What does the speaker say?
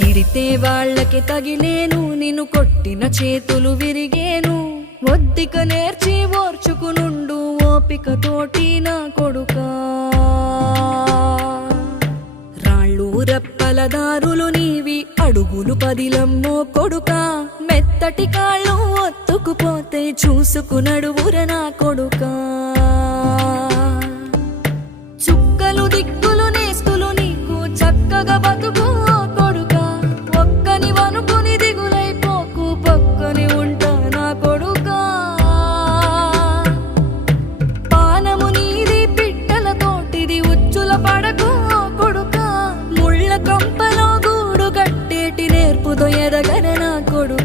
తిరితే వాళ్ళకి తగిలేను నిన్ను కొట్టిన చేతులు విరిగేను ఒద్దిక నేర్చి ఓర్చుకునుండు ఓపికతోటి నా కొడుకా రాళ్ళు రెప్పల దారులు నీవి అడుగులు పదిలమ్మో కొడుకా మెత్తటి కాళ్ళు ఒత్తుకుపోతే చూసుకునడువుర నా కొడుకా చుక్కలు దిక్కులు నేస్తులు నీకు చక్కగా బతుకు చూపుతో ఎదగన నా కొడు